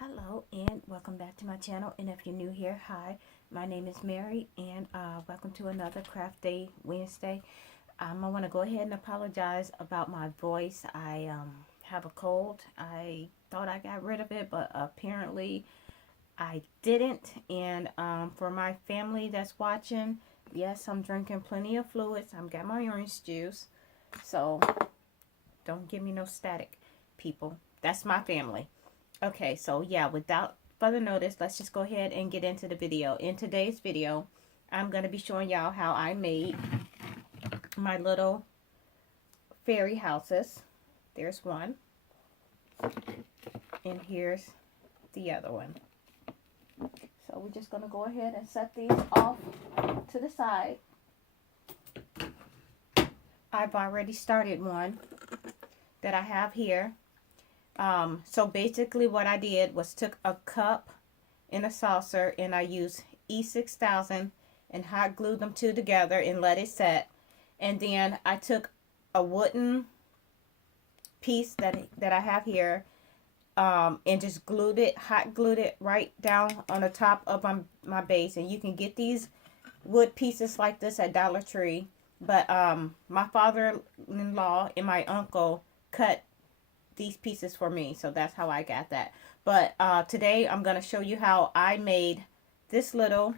Hello and welcome back to my channel, and if you're new here, hi, my name is Mary, and welcome to another Craft Day Wednesday. I want to go ahead and apologize about my voice. I have a cold. I thought I got rid of it, but apparently I didn't. And for my family that's watching, yes, I'm drinking plenty of fluids. I'm got my orange juice, so don't give me no static, people. That's my family. Okay, so yeah, without further notice, let's just go ahead and get into the video. In today's video, I'm going to be showing y'all how I made my little fairy houses. There's one, and here's the other one. So we're just going to go ahead and set these off to the side. I've already started one that I have here. So basically what I did was took a cup in a saucer, and I used E6000 and hot glued them two together and let it set. And then I took a wooden piece that I have here, and just hot glued it right down on the top of my base. And you can get these wood pieces like this at Dollar Tree, but my father-in-law and my uncle cut these pieces for me, so that's how I got that. But today I'm going to show you how I made this little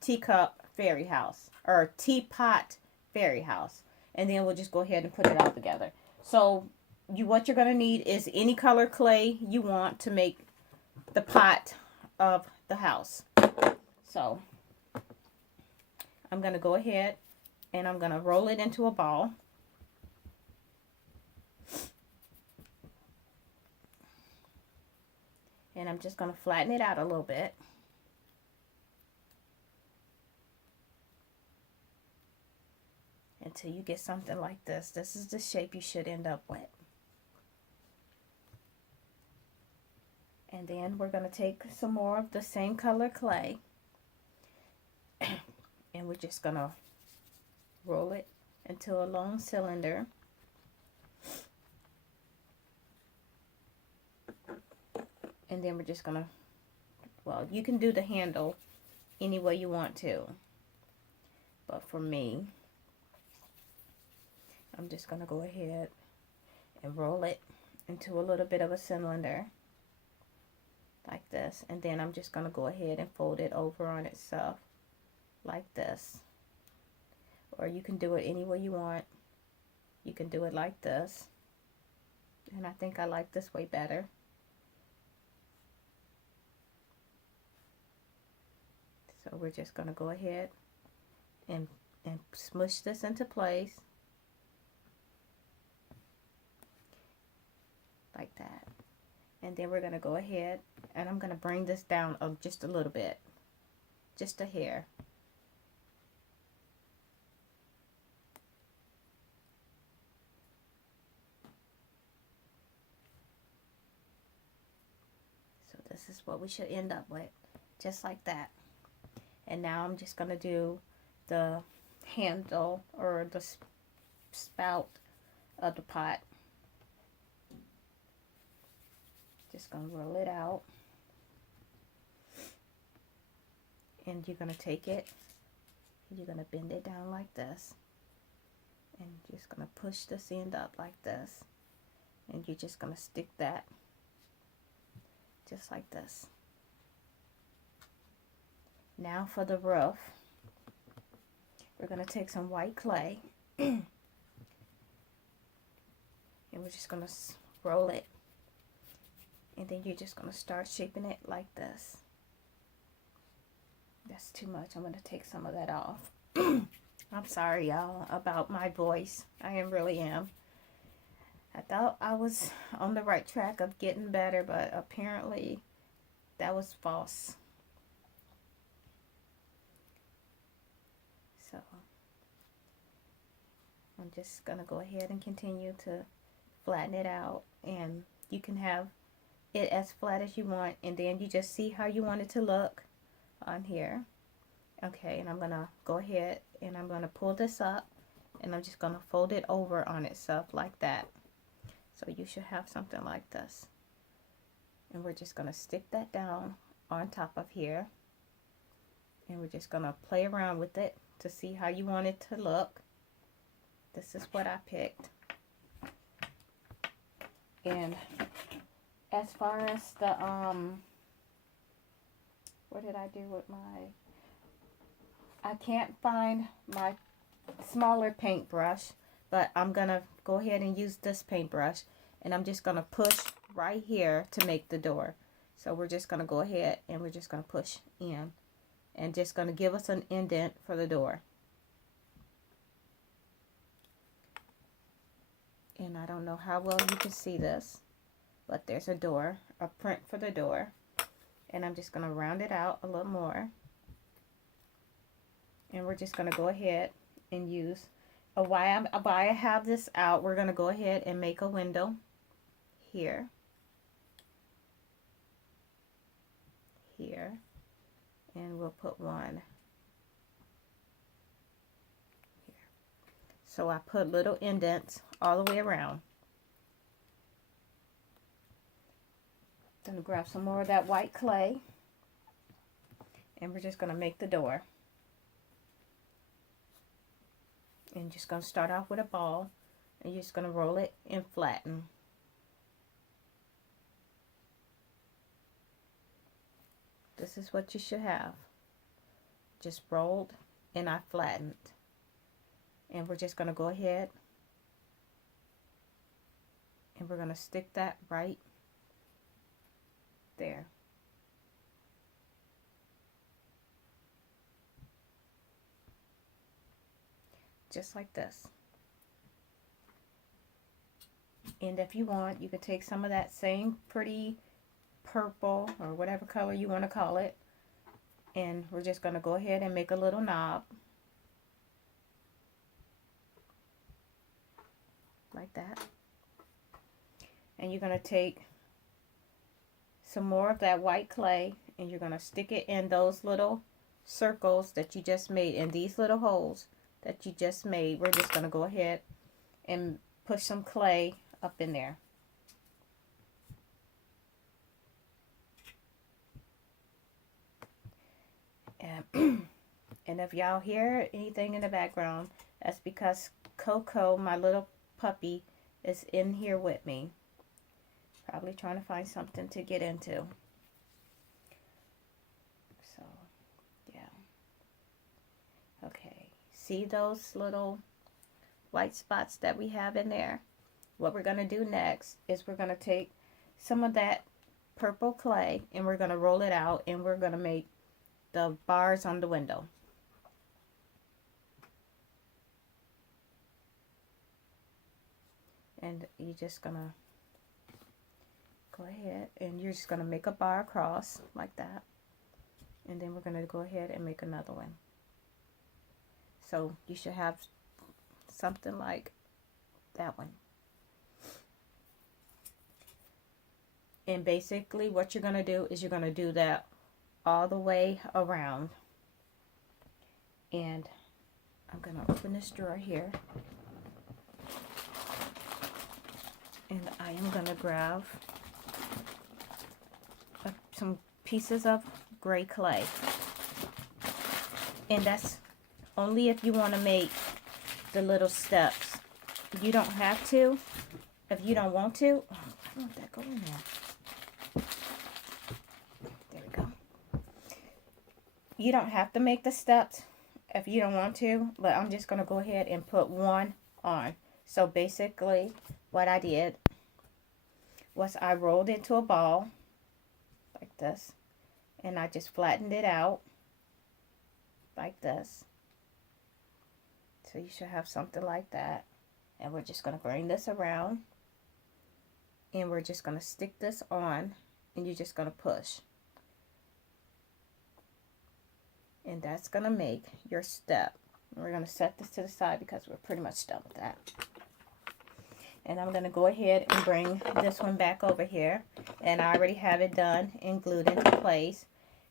teacup fairy house, or teapot fairy house, and then we'll just go ahead and put it all together. So what you're going to need is any color clay you want to make the pot of the house. So I'm going to go ahead and I'm going to roll it into a ball. And I'm just going to flatten it out a little bit. Until you get something like this. This is the shape you should end up with. And then we're going to take some more of the same color clay. And we're just going to roll it into a long cylinder. And then we're just going to, well, you can do the handle any way you want to. But for me, I'm just going to go ahead and roll it into a little bit of a cylinder. Like this. And then I'm just going to go ahead and fold it over on itself. Like this. Or you can do it any way you want. You can do it like this. And I think I like this way better. So we're just going to go ahead and smush this into place. Like that. And then we're going to go ahead and I'm going to bring this down just a little bit. Just a hair. So this is what we should end up with. Just like that. And now I'm just going to do the handle or the spout of the pot. Just going to roll it out. And you're going to take it. You're going to bend it down like this. And you're just going to push this end up like this. And you're just going to stick that just like this. Now for the roof, we're going to take some white clay and we're just going to roll it, and then you're just going to start shaping it like this. That's too much. I'm going to take some of that off. I'm sorry, y'all, about my voice. I really am. I thought I was on the right track of getting better, but apparently that was false. So I'm just going to go ahead and continue to flatten it out. And you can have it as flat as you want. And then you just see how you want it to look on here. Okay, and I'm going to go ahead and I'm going to pull this up. And I'm just going to fold it over on itself like that. So you should have something like this. And we're just going to stick that down on top of here. And we're just going to play around with it to see how you want it to look. This is what I picked. And as far as the, what did I do with my, I can't find my smaller paintbrush, but I'm going to go ahead and use this paintbrush. And I'm just going to push right here to make the door. So we're just going to go ahead and we're just going to push in. And just going to give us an indent for the door. And I don't know how well you can see this, but there's a door, a print for the door. And I'm just going to round it out a little more. And we're just going to go ahead and use, why I have this out, we're going to go ahead and make a window here. Here. And we'll put one here. So I put little indents all the way around. Gonna grab some more of that white clay, and we're just gonna make the door. And just gonna start off with a ball, and you're just gonna roll it and flatten. This is what you should have. Just rolled and I flattened. And we're just going to go ahead and we're going to stick that right there. Just like this. And if you want, you can take some of that same pretty purple or whatever color you want to call it, and we're just going to go ahead and make a little knob like that. And you're going to take some more of that white clay and you're going to stick it in those little circles that you just made, in these little holes that you just made. We're just going to go ahead and push some clay up in there. And if y'all hear anything in the background, that's because Coco, my little puppy, is in here with me. Probably trying to find something to get into. So, yeah. Okay. See those little white spots that we have in there? What we're going to do next is we're going to take some of that purple clay and we're going to roll it out and we're going to make the bars on the window. And you're just gonna go ahead and you're just gonna make a bar across like that, and then we're gonna go ahead and make another one. So you should have something like that one. And basically what you're gonna do is you're gonna do that all the way around. And I'm gonna open this drawer here, and I am gonna grab some pieces of gray clay, and that's only if you want to make the little steps. You don't have to if you don't want to. Oh, I want that go in there. There we go. You don't have to make the steps if you don't want to, but I'm just going to go ahead and put one on. So basically what I did was I rolled into a ball like this, and I just flattened it out like this. So you should have something like that. And we're just going to bring this around, and we're just going to stick this on, and you're just going to push. And that's going to make your step. And we're going to set this to the side because we're pretty much done with that. And I'm going to go ahead and bring this one back over here. And I already have it done and glued into place.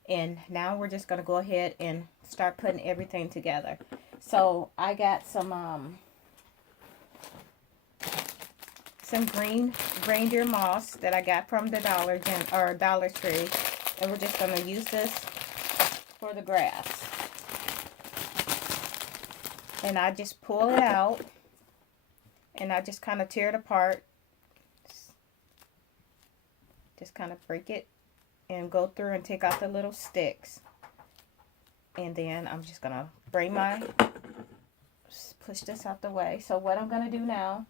And now we're just going to go ahead and start putting everything together. So I got some some green reindeer moss that I got from the Dollar Tree. And we're just going to use this for the grass. And I just pull it out. And I just kind of tear it apart. Just kind of break it. And go through and take out the little sticks. And then I'm just going to bring push this out the way. So what I'm going to do now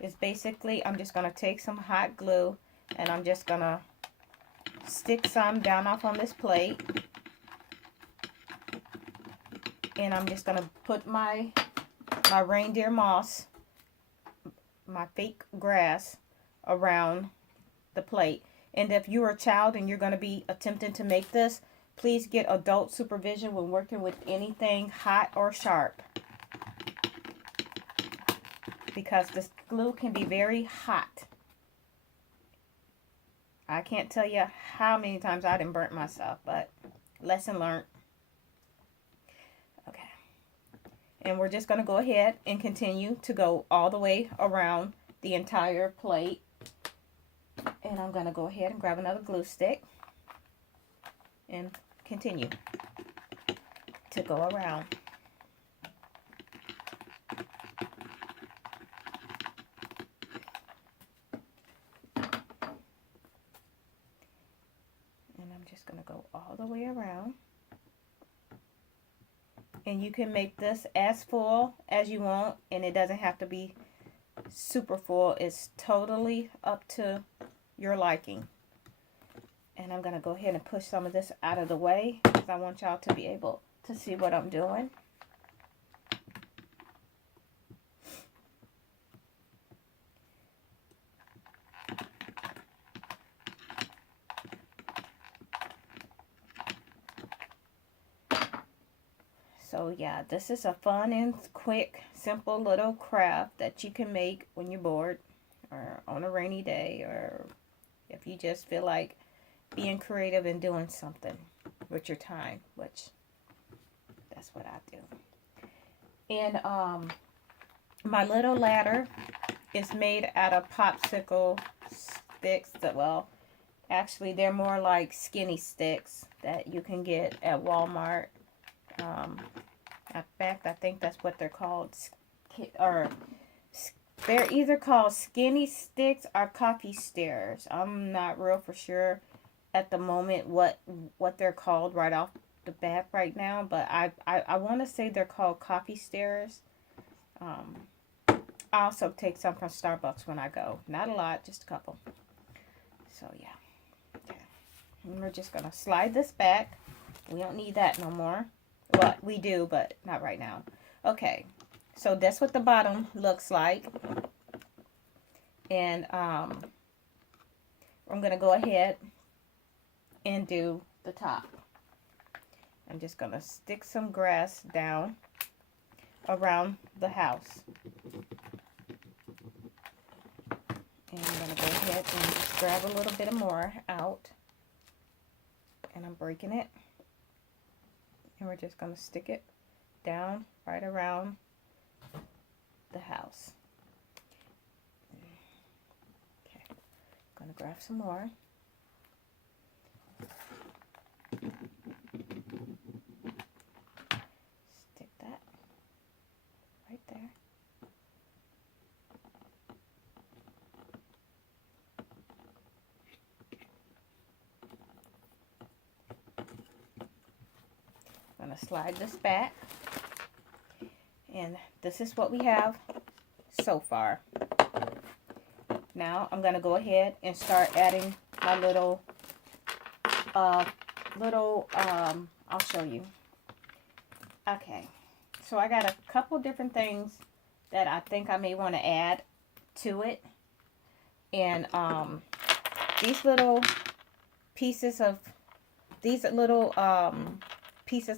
is basically I'm just going to take some hot glue. And I'm just going to stick some down off on this plate. And I'm just going to put my reindeer moss, my fake grass, around the plate. And if you're a child and you're going to be attempting to make this, please get adult supervision when working with anything hot or sharp. Because this glue can be very hot. I can't tell you how many times I done burnt myself, but lesson learned. Okay. And we're just going to go ahead and continue to go all the way around the entire plate. And I'm going to go ahead and grab another glue stick and continue to go around. And I'm just going to go all the way around. And you can make this as full as you want, and it doesn't have to be super full. It's totally up to your liking. And I'm going to go ahead and push some of this out of the way because I want y'all to be able to see what I'm doing. So yeah, this is a fun and quick, simple little craft that you can make when you're bored or on a rainy day, or if you just feel like being creative and doing something with your time, which that's what I do. And my little ladder is made out of popsicle sticks that, well, actually they're more like skinny sticks that you can get at Walmart. In fact, I think that's what they're called, or they're either called skinny sticks or coffee stirrers. I'm not real for sure at the moment what they're called right off the bat right now, but I want to say they're called coffee stirrers. I also take some from Starbucks when I go. Not a lot, just a couple. So yeah. Okay. And we're just gonna slide this back. We don't need that no more. Well, we do, but not right now. Okay, so that's what the bottom looks like. And I'm going to go ahead and do the top. I'm just going to stick some grass down around the house. And I'm going to go ahead and just grab a little bit more out. And I'm breaking it. And we're just going to stick it down right around the house. Okay, I'm going to grab some more. Stick that right there. I'm going to slide this back, and this is what we have so far. Now I'm going to go ahead and start adding my I'll show you. Okay, so I got a couple different things that I think I may want to add to it, and these little pieces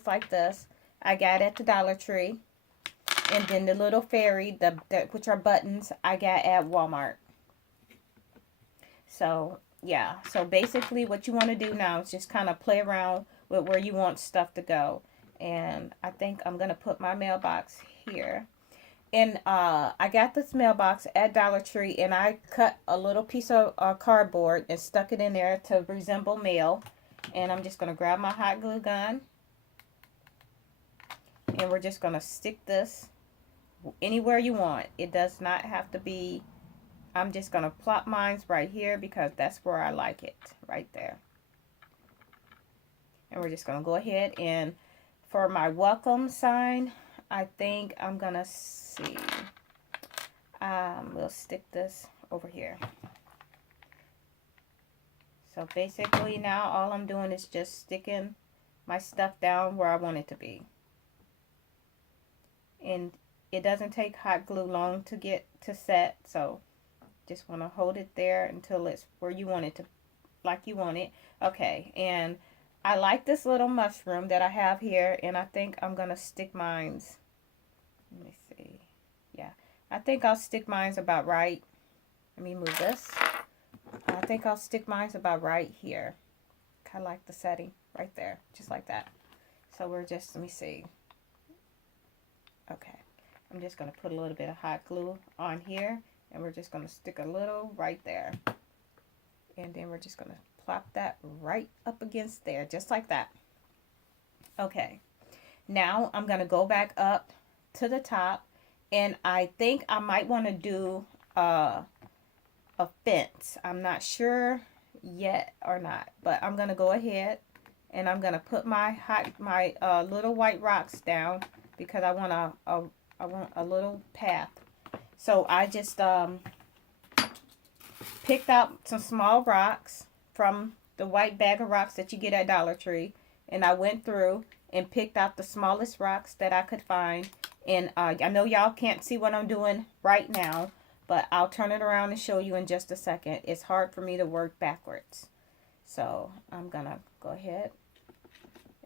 like this I got at the Dollar Tree, and then the little fairy, which are buttons, I got at Walmart. So yeah, so basically what you want to do now is just kind of play around with where you want stuff to go. And I think I'm going to put my mailbox here. And I got this mailbox at Dollar Tree, and I cut a little piece of cardboard and stuck it in there to resemble mail. And I'm just going to grab my hot glue gun, and we're just going to stick this anywhere you want. It does not have to be, I'm just going to plop mine right here because that's where I like it, right there. And we're just going to go ahead, and for my welcome sign, I think I'm going to see. We'll stick this over here. So basically now all I'm doing is just sticking my stuff down where I want it to be. And it doesn't take hot glue long to get to set, so just want to hold it there until it's where you want it to, like you want it. Okay, and I like this little mushroom that I have here, and I think I'm going to stick mine's, let me see, yeah, I think I'll stick mine's about right. Let me move this. I think I'll stick mine's about right here. Kind of like the setting right there, just like that. So we're just, let me see. Okay, I'm just going to put a little bit of hot glue on here, and we're just going to stick a little right there. And then we're just going to plop that right up against there, just like that. Okay, now I'm going to go back up to the top, and I think I might want to do a fence. I'm not sure yet or not, but I'm going to go ahead and I'm going to put my little white rocks down because I want a little path. So I just picked out some small rocks from the white bag of rocks that you get at Dollar Tree, and I went through and picked out the smallest rocks that I could find. And I know y'all can't see what I'm doing right now, but I'll turn it around and show you in just a second. It's hard for me to work backwards. So I'm going to go ahead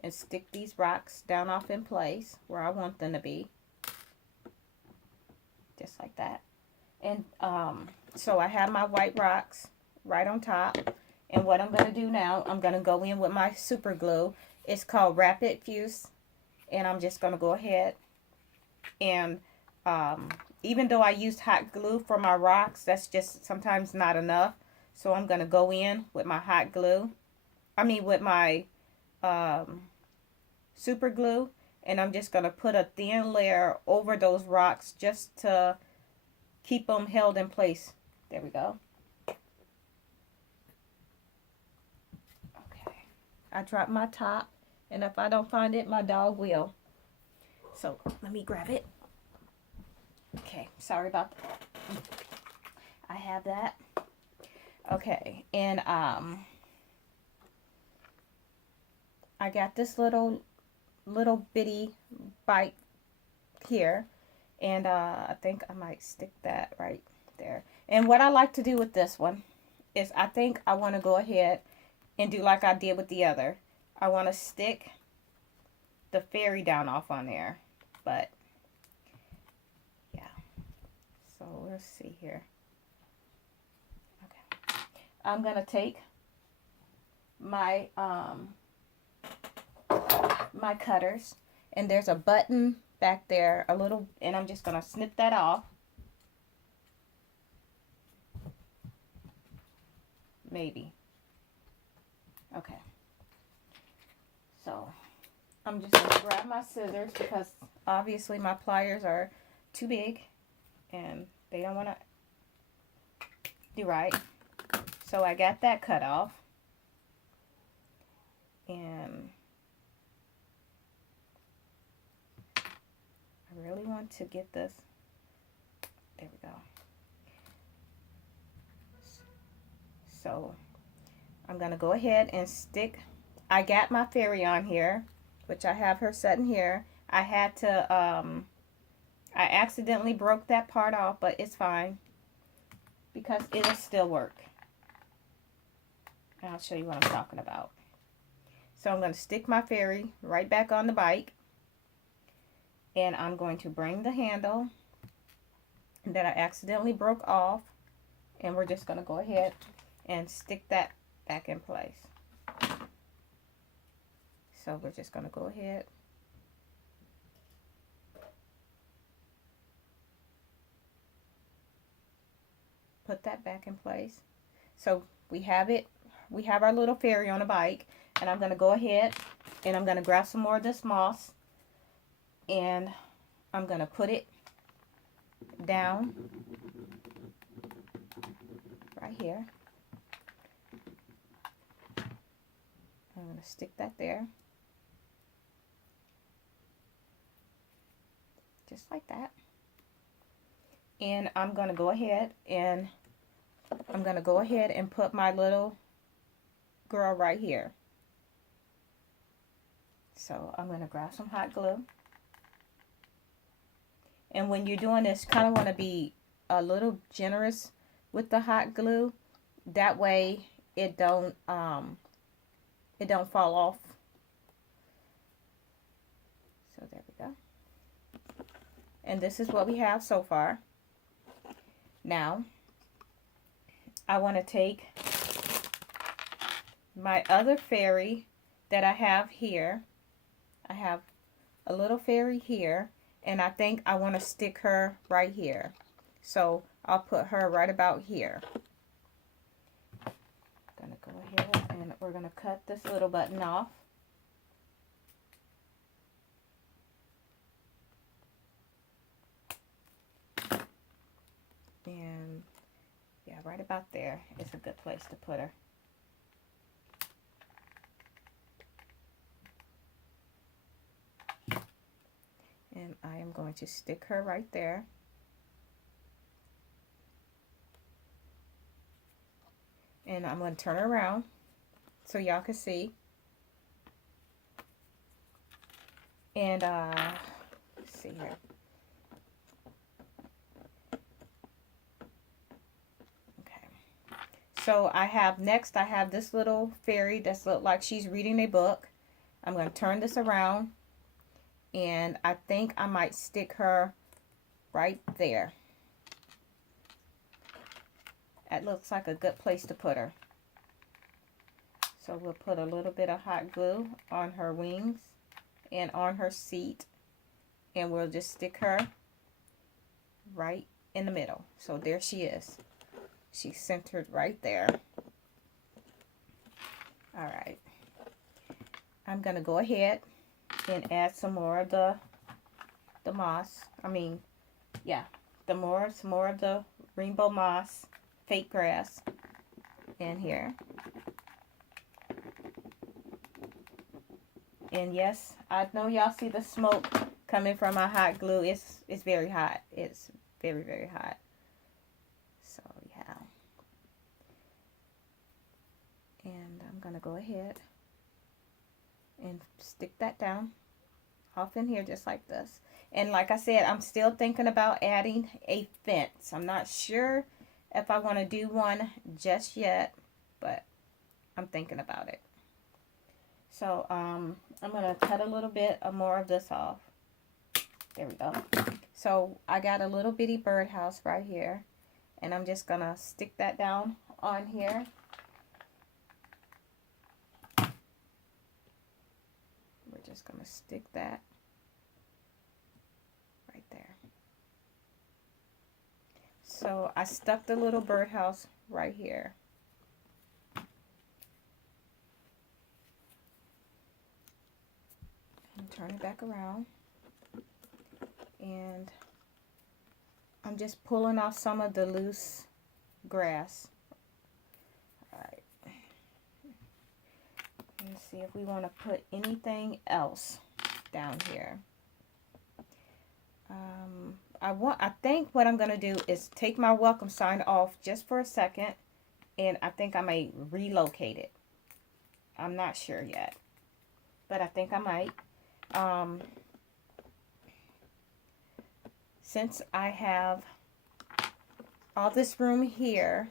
and stick these rocks down off in place where I want them to be. Just like that. And so I have my white rocks right on top. And what I'm going to do now, I'm going to go in with my super glue. It's called Rapid Fuse. And I'm just going to go ahead and even though I used hot glue for my rocks, that's just sometimes not enough. So I'm going to go in with my hot glue. With my super glue. And I'm just going to put a thin layer over those rocks just to keep them held in place. There we go. Okay. I dropped my top. And if I don't find it, my dog will. So let me grab it. Okay, sorry about that. I have that. Okay, and I got this little bitty bite here, and I think I might stick that right there. And what I like to do with this one is I think I want to go ahead and do like I did with the other. I want to stick the fairy down off on there, but so we'll see here. Okay. I'm going to take my my cutters, and there's a button back there, a little, and I'm just going to snip that off. Maybe. Okay. So I'm just going to grab my scissors because obviously my pliers are too big. And they don't want to do right. So I got that cut off. And I really want to get this. There we go. So I'm going to go ahead and stick. I got my fairy on here, which I have her sitting here. I had to I accidentally broke that part off, but it's fine because it'll still work. And I'll show you what I'm talking about. So I'm going to stick my fairy right back on the bike. And I'm going to bring the handle that I accidentally broke off. And we're just going to go ahead and stick that back in place. So we're just going to go ahead back in place. So we have it. We have our little fairy on a bike. And I'm going to go ahead and I'm going to grab some more of this moss. And I'm going to put it down right here. I'm going to stick that there. Just like that. And I'm going to go ahead and put my little girl right here. So I'm going to grab some hot glue. And when you're doing this, kind of want to be a little generous with the hot glue. That way it don't fall off. So there we go. And this is what we have so far. Now, I want to take my other fairy that I have here. I have a little fairy here, and I think I want to stick her right here. So I'll put her right about here. I'm going to go ahead and we're going to cut this little button off. And yeah, right about there is a good place to put her. And I am going to stick her right there. And I'm going to turn her around so y'all can see. And let's see here. So I have this little fairy that's look like she's reading a book. I'm going to turn this around, and I think I might stick her right there. That looks like a good place to put her. So we'll put a little bit of hot glue on her wings and on her seat, and we'll just stick her right in the middle. So there she is. She's centered right there. All right. I'm going to go ahead and add some more of the moss. Some more of the rainbow moss, fake grass in here. And yes, I know y'all see the smoke coming from my hot glue. It's very hot. It's very, very hot. So yeah. And I'm going to go ahead and stick that down off in here just like this. And like I said, I'm still thinking about adding a fence. I'm not sure if I want to do one just yet, but I'm thinking about it. So I'm going to cut a little bit more of this off. There we go. So I got a little bitty birdhouse right here, and I'm just going to stick that down on here. We're just going to stick that right there. So I stuck the little birdhouse right here. And turn it back around. And I'm just pulling off some of the loose grass. Alright. Let's see if we want to put anything else down here. I think what I'm going to do is take my welcome sign off just for a second. And I think I may relocate it. I'm not sure yet. But I think I might. Since I have all this room here,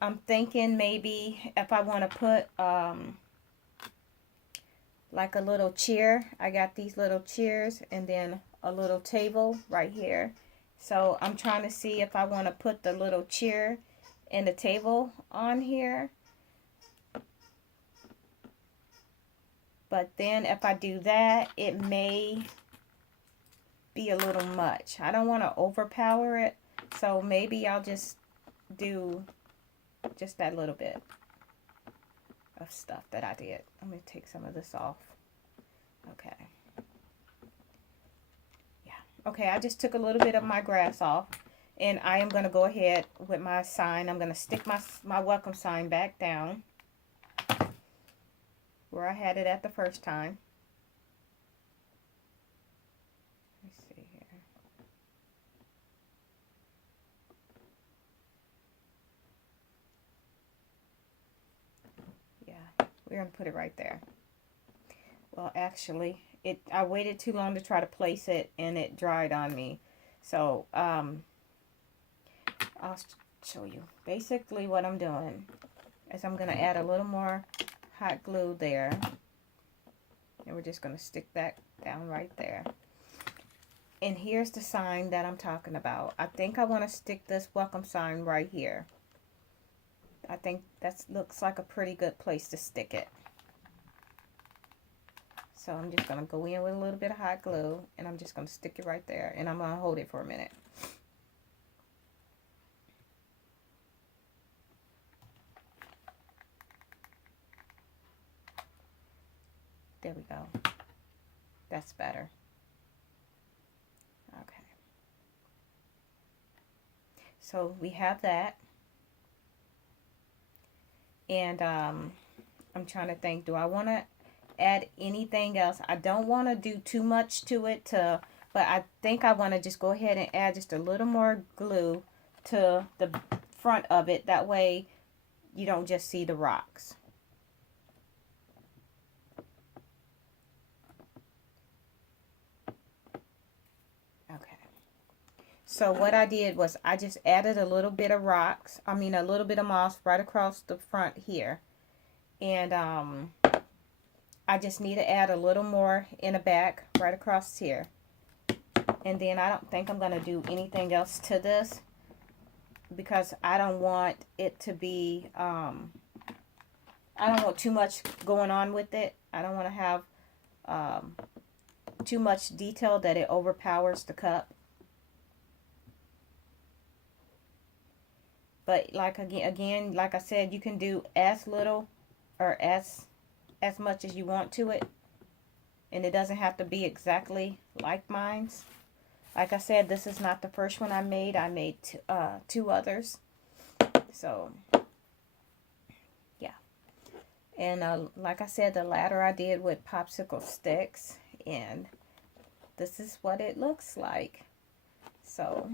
I'm thinking maybe if I want to put like a little chair. I got these little chairs and then a little table right here. So I'm trying to see if I want to put the little chair and the table on here. But then if I do that, it may be a little much. I don't want to overpower it. So maybe I'll just do just that little bit of stuff that I did. Let me take some of this off. Okay. Yeah. Okay, I just took a little bit of my grass off. And I am going to go ahead with my sign. I'm going to stick my welcome sign back down where I had it at the first time. Let's see here. Yeah, we're going to put it right there. Well, actually, I waited too long to try to place it, and it dried on me. So, I'll show you. Basically, what I'm doing is I'm going to add a little more hot glue there. And we're just going to stick that down right there. And here's the sign that I'm talking about. I think I want to stick this welcome sign right here. I think that looks like a pretty good place to stick it. So I'm just going to go in with a little bit of hot glue. And I'm just going to stick it right there. And I'm going to hold it for a minute. There we go. That's better. Okay. So we have that. And I'm trying to think, do I want to add anything else? I don't want to do too much to it, but I think I want to just go ahead and add just a little more glue to the front of it. That way you don't just see the rocks. So what I did was I just added a little bit of rocks. I mean a little bit of moss right across the front here. And I just need to add a little more in the back right across here. And then I don't think I'm going to do anything else to this. Because I don't want it to be, I don't want too much going on with it. I don't want to have too much detail that it overpowers the cup. But like again, like I said, you can do as little or as much as you want to it. And it doesn't have to be exactly like mine's. Like I said, this is not the first one I made. I made two others. So, yeah. And like I said, the latter I did with popsicle sticks. And this is what it looks like. So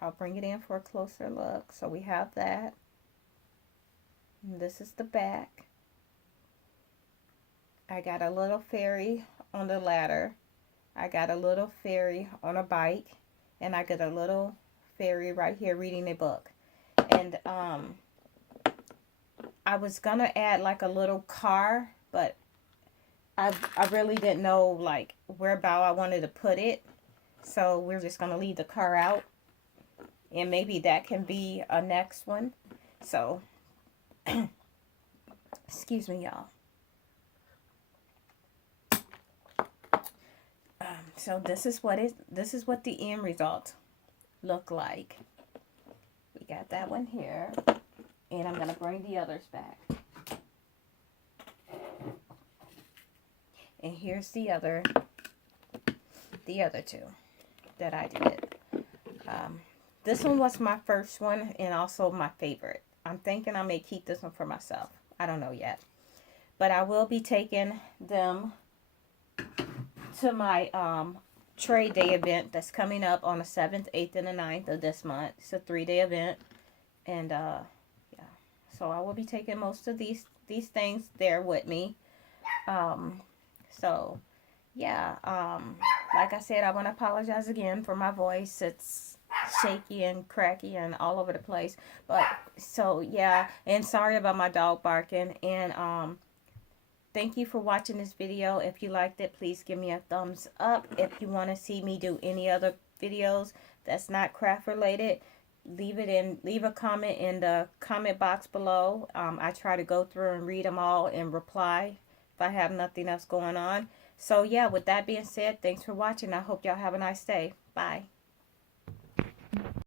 I'll bring it in for a closer look. So we have that. And this is the back. I got a little fairy on the ladder. I got a little fairy on a bike. And I got a little fairy right here reading a book. And I was going to add like a little car. But I really didn't know like whereabout I wanted to put it. So we're just going to leave the car out. And maybe that can be a next one. So, excuse me, y'all. So this is what the end result look like. We got that one here, and I'm gonna bring the others back. And here's the other two that I did. This one was my first one and also my favorite. I'm thinking I may keep this one for myself. I don't know yet. But I will be taking them to my trade day event that's coming up on the 7th, 8th, and the 9th of this month. It's a 3-day event. And yeah. So I will be taking most of these things there with me. So yeah. Like I said, I want to apologize again for my voice. It's shaky and cracky and all over the place, but so yeah, and sorry about my dog barking. And thank you for watching this video. If you liked it, please give me a thumbs up. If you want to see me do any other videos that's not craft related, leave a comment in the comment box below. I try to go through and read them all and reply if I have nothing else going on. So yeah, with that being said, thanks for watching. I hope y'all have a nice day. Bye.